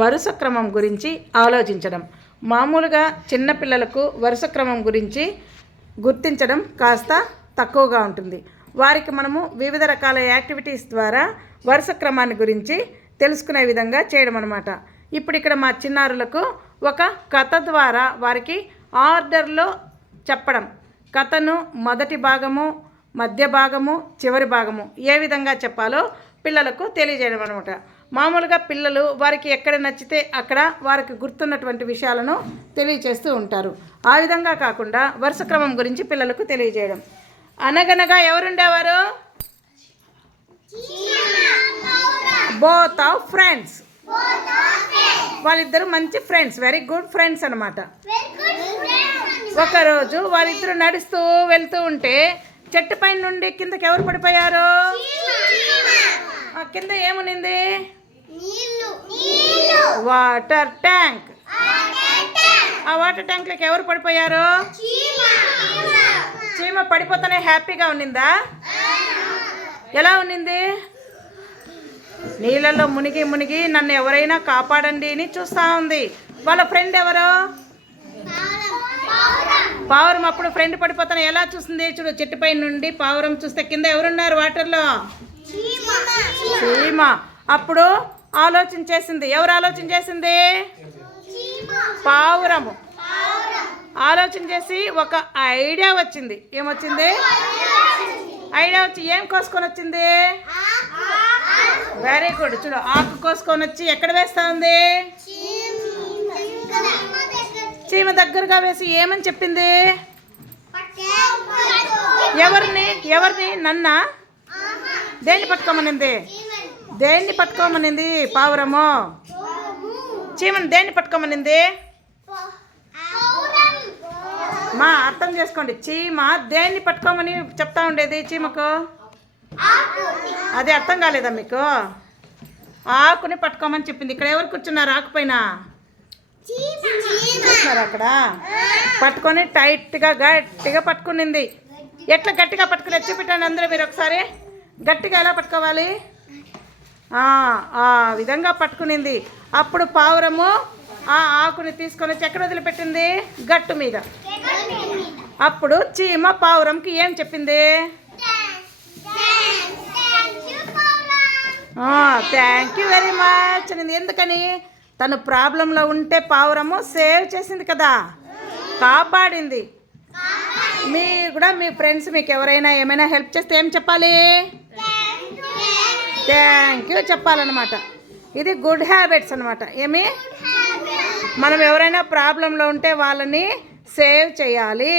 వరుస క్రమం గురించి ఆలోచించడం. మామూలుగా చిన్నపిల్లలకు వరుస క్రమం గురించి గుర్తించడం కాస్త తక్కువగా ఉంటుంది. వారికి మనము వివిధ రకాల యాక్టివిటీస్ ద్వారా వరుస క్రమాన్ని గురించి తెలుసుకునే విధంగా చేయడం అన్నమాట. ఇప్పుడు ఇక్కడ మా చిన్నారులకు ఒక కథ ద్వారా వారికి ఆర్డర్లో చెప్పడం, కథను మొదటి భాగము, మధ్య భాగము, చివరి భాగము ఏ విధంగా చెప్పాలో పిల్లలకు తెలియజేయడం అనమాట. మామూలుగా పిల్లలు వారికి ఎక్కడ నచ్చితే అక్కడ వారికి గుర్తున్నటువంటి విషయాలను తెలియచేస్తూ ఉంటారు. ఆ విధంగా కాకుండా వరుస క్రమం గురించి పిల్లలకు తెలియజేయడం. అనగనగా ఎవరుండేవారు? Both of friends. వాళ్ళిద్దరు మంచి ఫ్రెండ్స్, వెరీ గుడ్ ఫ్రెండ్స్ అనమాట. ఒకరోజు వాళ్ళిద్దరు నడుస్తూ వెళ్తూ ఉంటే చెట్టు పైన నుండి కిందకి ఎవరు పడిపోయారు? కింద ఏమునింది? Water tank. ఆ వాటర్ ట్యాంక్లోకి ఎవరు పడిపోయారు? చీమ పడిపోతూనే హ్యాపీగా ఉన్నిందా? ఎలా ఉన్నింది? నీళ్ళల్లో మునిగి మునిగి నన్ను ఎవరైనా కాపాడండి అని చూస్తూ ఉంది. వాళ్ళ ఫ్రెండ్ ఎవరు? పావురం. అప్పుడు ఫ్రెండ్ పడిపోతాను ఎలా చూస్తుంది? చూడు, చెట్టుపై నుండి పావురం చూస్తే కింద ఎవరున్నారు వాటర్లో? చీమ. అప్పుడు ఆలోచన చేసింది. ఎవరు ఆలోచన చేసింది? పావురము. ఆలోచన చేసి ఒక ఐడియా వచ్చింది. ఏమొచ్చింది? ఐడియా వచ్చి ఏం కోసుకొని వచ్చింది? Very good. చూడు, ఆకు కోసుకొని వచ్చి ఎక్కడ వేస్తా ఉంది? చీమ దగ్గరగా వేసి ఏమని చెప్పింది? ఎవరిని? నన్నా? దేన్ని పట్టుకోమనింది? దేన్ని పట్టుకోమనింది పావురము? చీమను దేన్ని పట్టుకోమనింది? మా అర్థం చేసుకోండి, చీమ దేన్ని పట్టుకోమని చెప్తా ఉండేది చీమకు? అదే అర్థం కాలేదా మీకు? ఆకుని పట్టుకోమని చెప్పింది. ఇక్కడ ఎవరు కూర్చున్నారు ఆకు పైన? చూస్తున్నారు అక్కడ. పట్టుకొని టైట్గా గట్టిగా పట్టుకునింది. ఎట్లా గట్టిగా పట్టుకుని చూపెట్టండి అందరూ మీరు ఒకసారి. గట్టిగా ఎలా పట్టుకోవాలి? ఆ విధంగా పట్టుకునింది. అప్పుడు పావురము ఆ ఆకుని తీసుకొని వచ్చి ఎక్కడ వదిలిపెట్టింది? గట్టు మీద. అప్పుడు చీమ పావురంకి ఏం చెప్పింది? థ్యాంక్ యూ వెరీ మచ్ అని. ఎందుకని? తను ప్రాబ్లంలో ఉంటే పావురము సేవ్ చేసింది కదా, కాపాడింది. మీ కూడా మీ ఫ్రెండ్స్ మీకు ఎవరైనా ఏమైనా హెల్ప్ చేస్తే ఏం చెప్పాలి? థ్యాంక్ యూ చెప్పాలన్నమాట. ఇది గుడ్ హ్యాబిట్స్ అనమాట. ఏమి? మనం ఎవరైనా ప్రాబ్లంలో ఉంటే వాళ్ళని సేవ్ చేయాలి.